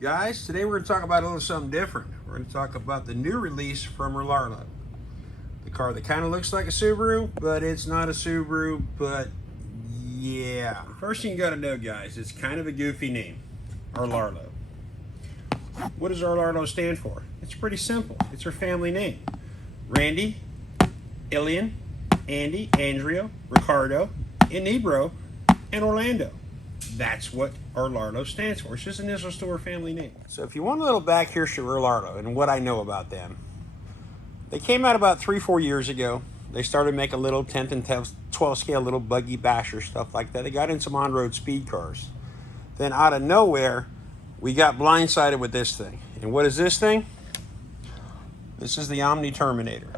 Guys, today we're going to talk about a little something different. We're going to talk about the new release from Rlaarlo. The car that kind of looks like a Subaru, but it's not a Subaru, but yeah. First thing you got to know, guys, it's kind of a goofy name, Rlaarlo. What does Rlaarlo stand for? It's pretty simple. It's her family name. Randy, Ilian, Andy, Andrea, Ricardo, Inebro, and Orlando. That's what Rlaarlo stands for. It's just initials to her family name. So if you want a little back history of Rlaarlo and what I know about them, they came out about 3-4 years ago. They started making little 10th and 12th scale little buggy basher stuff like that. They got in some on-road speed cars. Then out of nowhere, we got blindsided with this thing. And what is this thing? This is the Omni Terminator.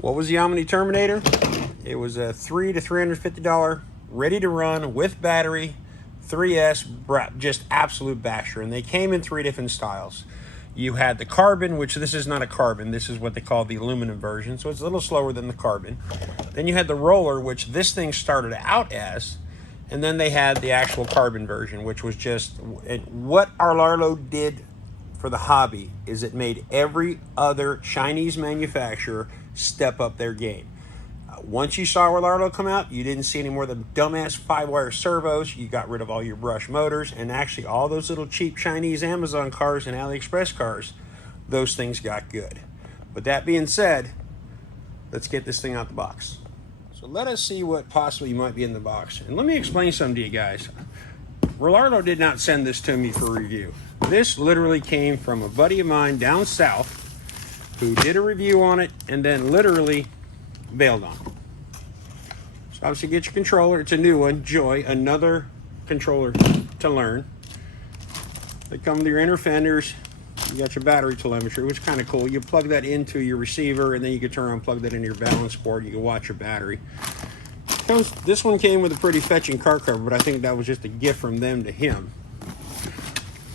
What was the Omni Terminator? It was a $300 to $350 ready to run with battery 3S, just absolute basher. And they came in 3 different styles. You had the carbon, which this is not a carbon, this is what they call the aluminum version, so it's a little slower than the carbon. Then you had the roller, which this thing started out as, and then they had the actual carbon version, which was just what Rlaarlo did for the hobby is it made every other Chinese manufacturer step up their game. Once you saw Rlaarlo come out, you didn't see any more of the dumbass 5-wire servos. You got rid of all your brush motors, and actually all those little cheap Chinese Amazon cars and AliExpress cars, those things got good. But that being said, let's get this thing out the box. So let us see what possibly might be in the box. And let me explain something to you guys. Rlaarlo did not send this to me for review. This literally came from a buddy of mine down south who did a review on it and then literally bailed on it. So obviously get your controller. It's a new one, Joy, another controller to learn. They come with your inner fenders. You got your battery telemetry, which is kind of cool. You plug that into your receiver and then you can turn around and plug that into your balance board. You can watch your battery. This one came with a pretty fetching car cover, but I think that was just a gift from them to him.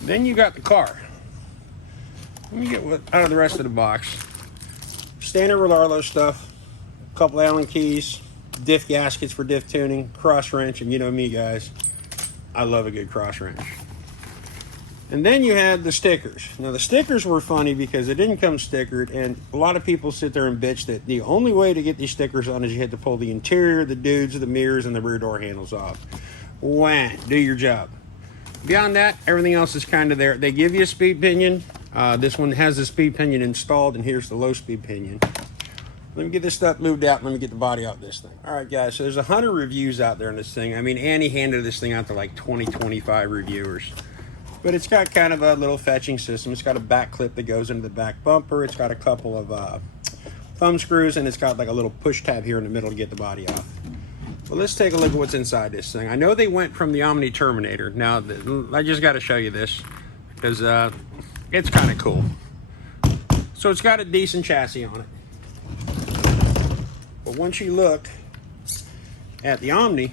Then you got the car. Let me get out of the rest of the box. Standard Rlaarlo stuff. Couple Allen keys, diff gaskets for diff tuning, cross wrench, and you know me, guys, I love a good cross wrench. And then you had the stickers. Now the stickers were funny because it didn't come stickered, and a lot of people sit there and bitch that the only way to get these stickers on is you had to pull the interior, the dudes, the mirrors, and the rear door handles off. Wah, do your job. Beyond that, everything else is kind of there. They give you a speed pinion. This one has the speed pinion installed, and here's the low speed pinion. Let me get this stuff moved out. Let me get the body out of this thing. All right, guys, so there's 100 reviews out there on this thing. I mean, Annie handed this thing out to like 25 reviewers. But it's got kind of a little fetching system. It's got a back clip that goes into the back bumper. It's got a couple of thumb screws, and it's got like a little push tab here in the middle to get the body off. Well, let's take a look at what's inside this thing. I know they went from the Omni Terminator. Now, I just got to show you this because it's kind of cool. So it's got a decent chassis on it. But once you look at the Omni,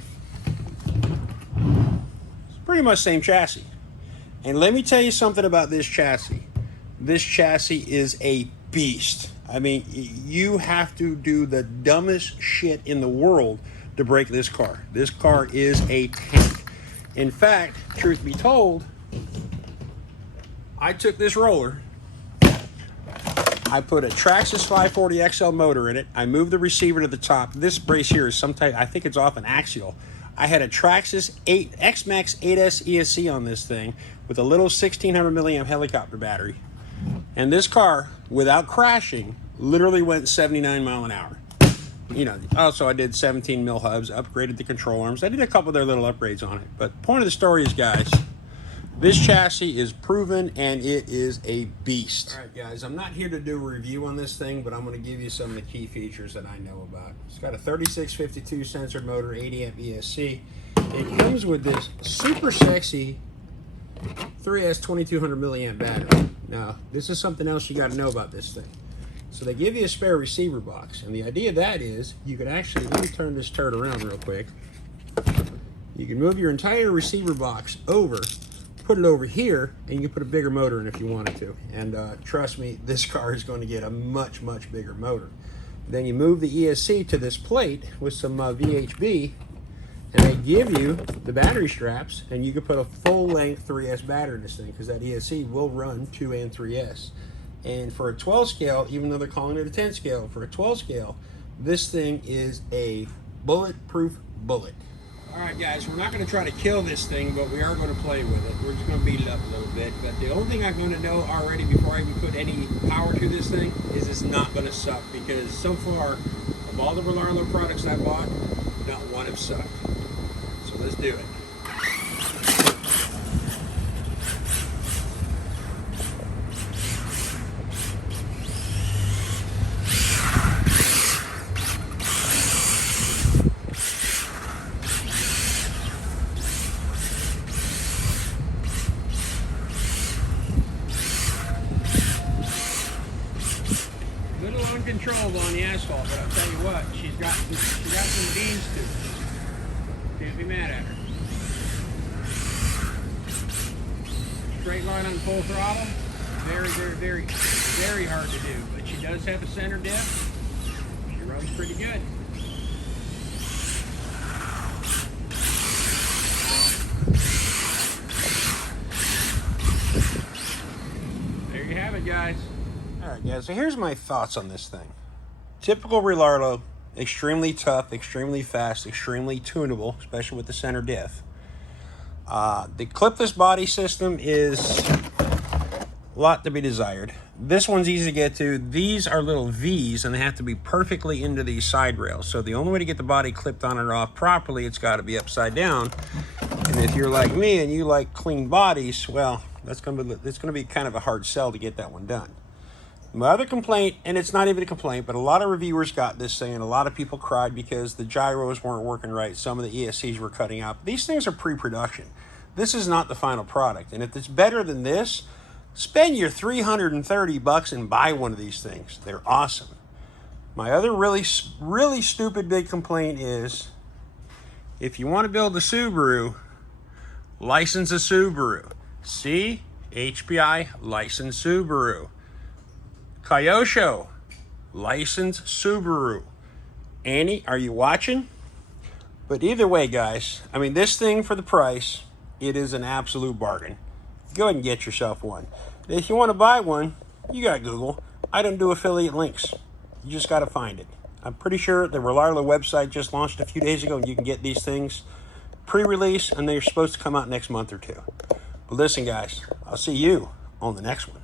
it's pretty much the same chassis. And let me tell you something about this chassis. This chassis is a beast. I mean, you have to do the dumbest shit in the world to break this car. This car is a tank. In fact, truth be told, I took this roller, I put a Traxxas 540 XL motor in it. I moved the receiver to the top. This brace here is some type, I think it's off an axial. I had a Traxxas X-Max 8S ESC on this thing with a little 1600 milliamp helicopter battery. And this car, without crashing, literally went 79 mile an hour. You know, also I did 17 mil hubs, upgraded the control arms. I did a couple of their little upgrades on it. But point of the story is, guys, this chassis is proven and it is a beast. All right, guys, I'm not here to do a review on this thing, but I'm going to give you some of the key features that I know about. It's got a 3652 sensor motor, 80 amp ESC. It comes with this super sexy 3S 2200 milliamp battery. Now, this is something else you got to know about this thing. So they give you a spare receiver box, and the idea of that is you could actually, let me turn this turd around real quick. You can move your entire receiver box over, put it over here, and you can put a bigger motor in if you wanted to. And trust me, this car is going to get a much, much bigger motor. Then you move the ESC to this plate with some VHB, And they give you the battery straps, and you can put a full-length 3S battery in this thing, because that ESC will run 2 and 3S. And for a 12 scale, even though they're calling it a 10 scale, for a 12 scale, this thing is a bulletproof bullet. All right, guys, we're not going to try to kill this thing, but we are going to play with it. We're just going to beat it up a little bit. But the only thing I'm going to know already before I even put any power to this thing is it's not going to suck, because so far, of all the Rlaarlo products I bought, not one have sucked. So let's do it. Uncontrollable on the asphalt, but I'll tell you what, she got some beans to her. Can't be mad at her. Straight line on full throttle, very hard to do, but she does have a center diff. She runs pretty good. There you have it, guys. Alright guys, so here's my thoughts on this thing. Typical Rlaarlo, extremely tough, extremely fast, extremely tunable, especially with the center diff. The clipless body system is a lot to be desired. This one's easy to get to. These are little V's, and they have to be perfectly into these side rails. So the only way to get the body clipped on and off properly, it's got to be upside down. And if you're like me and you like clean bodies, well, it's going to be kind of a hard sell to get that one done. My other complaint, and it's not even a complaint, but a lot of reviewers got this thing, and a lot of people cried because the gyros weren't working right. Some of the ESCs were cutting out. These things are pre-production. This is not the final product. And if it's better than this, spend your $330 and buy one of these things. They're awesome. My other really stupid big complaint is, if you want to build a Subaru, license a Subaru. See? HPI, license Subaru. Kyosho, licensed Subaru. Annie, are you watching? But either way, guys, I mean, this thing for the price, it is an absolute bargain. Go ahead and get yourself one. If you want to buy one, you got Google. I don't do affiliate links. You just got to find it. I'm pretty sure the Rlaarlo website just launched a few days ago, and you can get these things pre-release, and they're supposed to come out next month or two. But listen, guys, I'll see you on the next one.